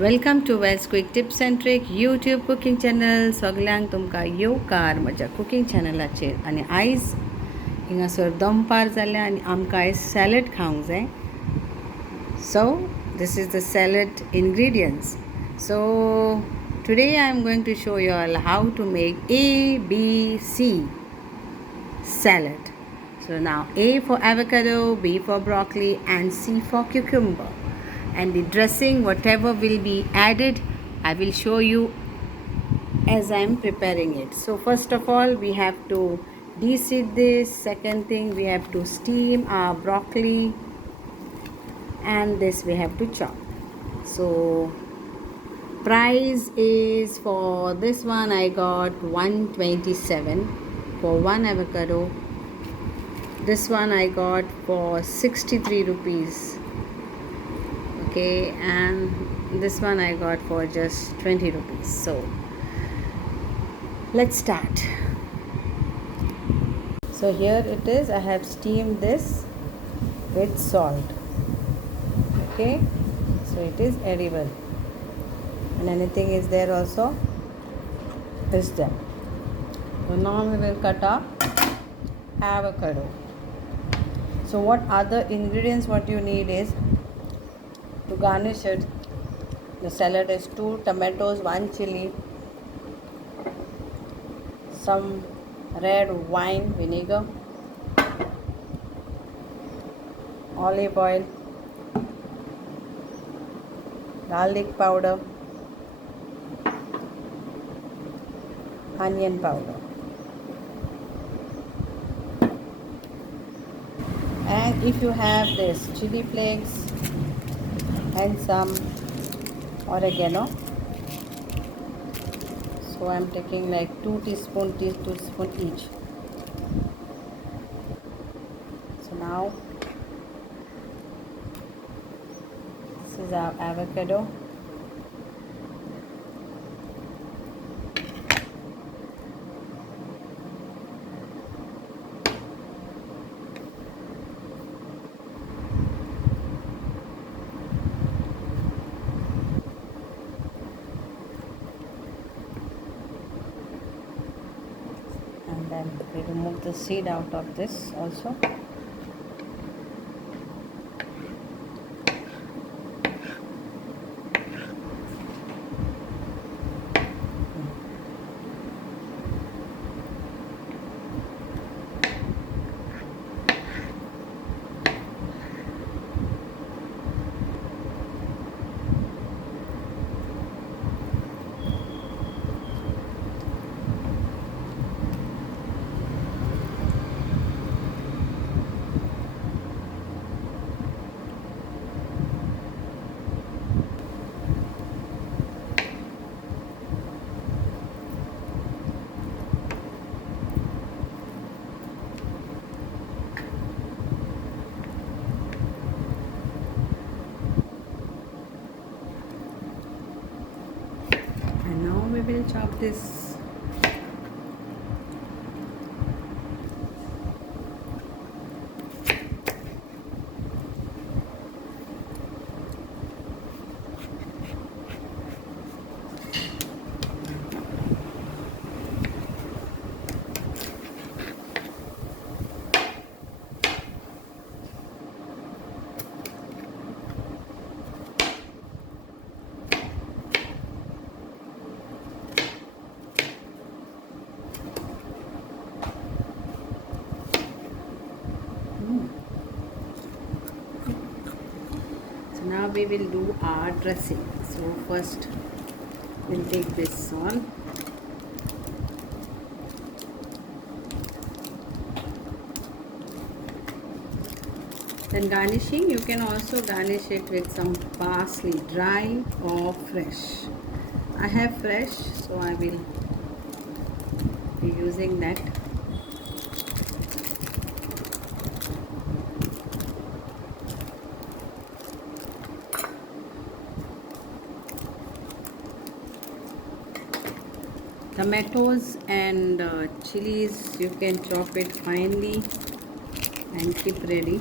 Welcome to Wells quick tips and trick YouTube cooking channel. सगल्यांक तुमकां येवकार म्हज्या कुकिंग चॅनलाचेर. आनी आयज हिंगासर दनपार जाल्या आनी आमकां आयज सॅलड खावंक जाय. सो this is the salad ingredients. So today I am going to show you all how to make ABC salad. So now A for avocado, B for broccoli and C for cucumber. And the dressing, whatever will be added, I will show you as I am preparing it. So first of all, we have to de-seed this. Second thing, we have to steam our broccoli, and this we have to chop. So price is, for this one I got 127 for one avocado. This one I got for 63 rupees. Okay, and this one I got for just 20 rupees. So let's start. So here it is. I have steamed this with salt. Okay, so it is edible, and anything is there also is there. So now we will cut our avocado. So what other ingredients what you need is to garnish it. The salad is 2 tomatoes, 1 chili, some red wine vinegar, olive oil, garlic powder, onion powder, and if you have this chili flakes and some oregano, so I am taking like 2 teaspoon each. So now this is our avocado. And then we remove the seed out of this also. And now we will chop this. Now we will do our dressing. So first we'll take this on. Then garnishing, you can also garnish it with some parsley, dry or fresh. I have fresh, so I will be using that. Tomatoes and chilies, you can chop it finely and keep ready.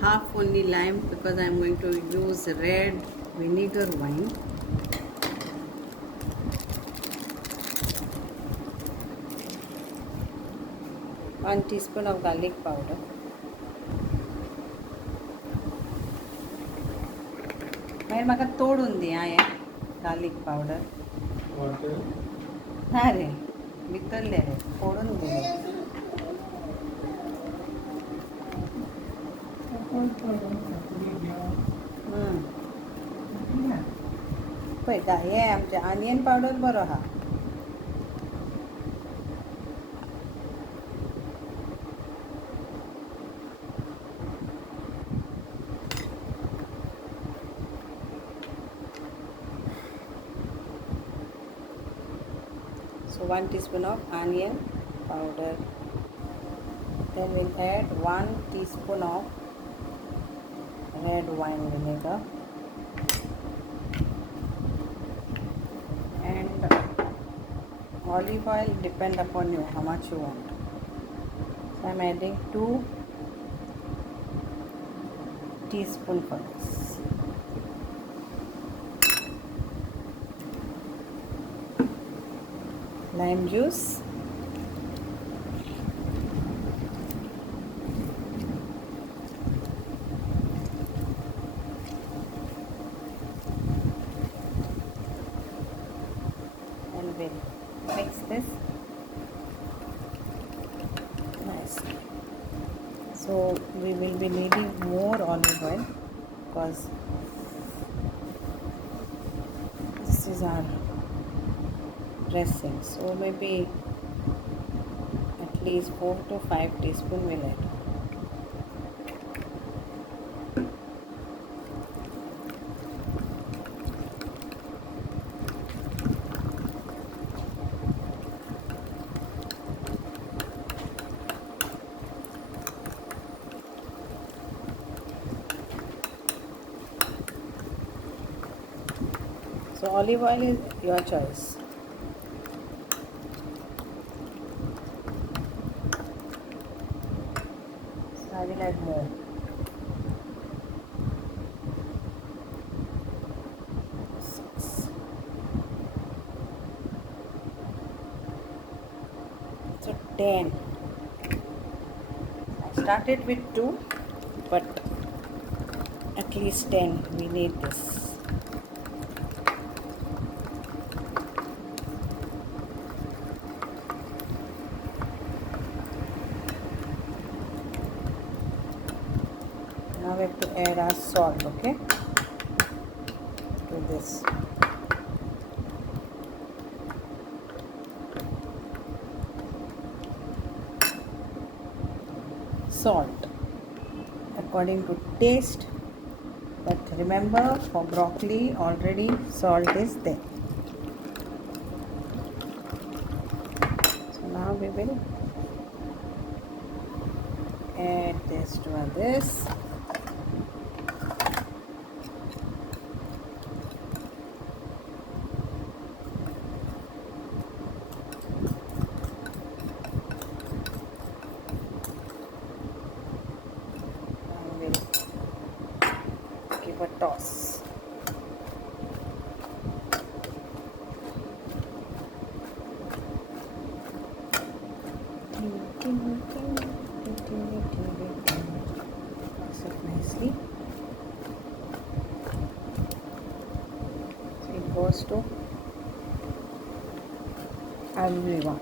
Half only lime because I'm going to use red vinegar wine. One teaspoon of garlic powder. मागीर म्हाका तोडून दी हां हें garlic powder. ना रे भितरले रे फोडून दी रे. पळय हें आमचें आनियन पावडर बरो आहा. So 1 teaspoon of onion powder. Then we'll add 1 teaspoon of red wine vinegar and olive oil, depend upon you how much you want. So I'm adding 2 teaspoons. Lime juice, and we'll mix this nicely. So we will be needing more olive oil because this is our dressing. So maybe at least 4 to 5 teaspoons will add. So olive oil is your choice. So I will add more. So 10. I started with 2, but at least 10 we need this. Now we have to add our salt, okay, to this. Salt according to taste, but remember for broccoli already salt is there. So now we will add this to this. Give a toss. Mix it nicely. So it goes to everyone.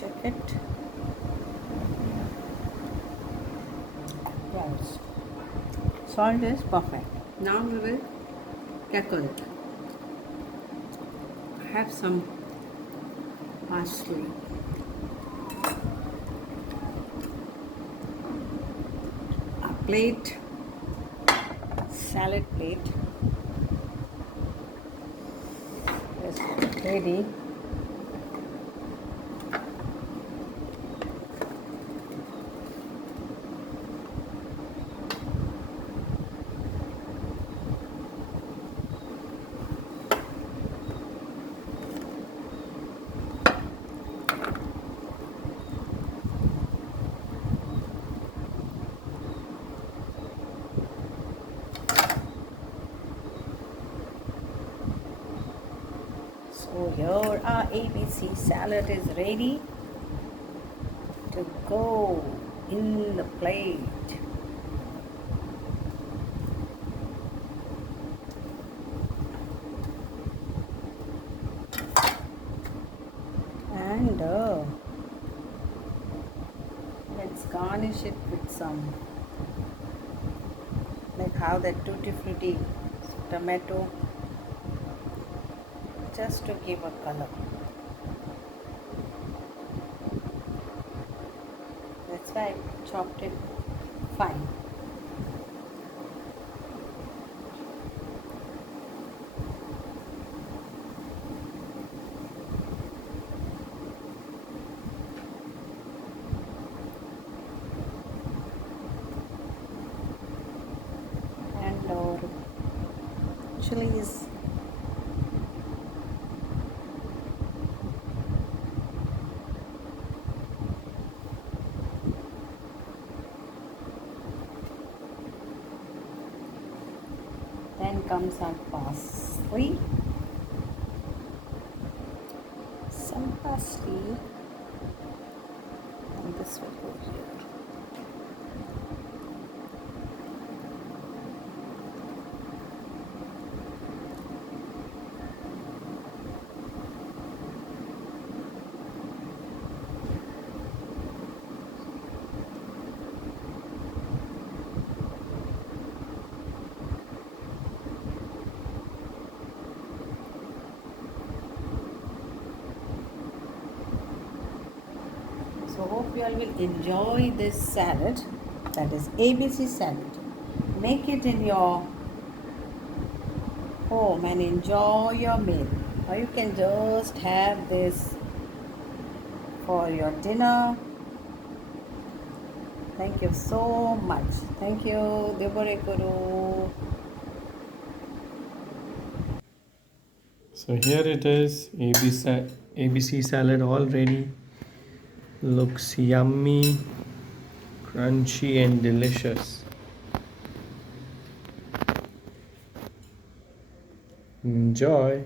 Check it. Yes. Salt is perfect. Now we will cackle it. I have some parsley. A plate, salad plate. is ready. So here our ABC salad is ready to go in the plate. And let's garnish it with some, like how that tutti frutti tomato, just to give a color. That's why I chopped it fine. And our chilies. Then comes our parsley, some parsley, and this will go here. So hope you all will enjoy this salad, that is ABC salad. Make it in your home and enjoy your meal. Or you can just have this for your dinner. Thank you so much. Thank you. Devore Guru. So here it is, ABC salad all ready. Looks yummy, crunchy and delicious. Enjoy.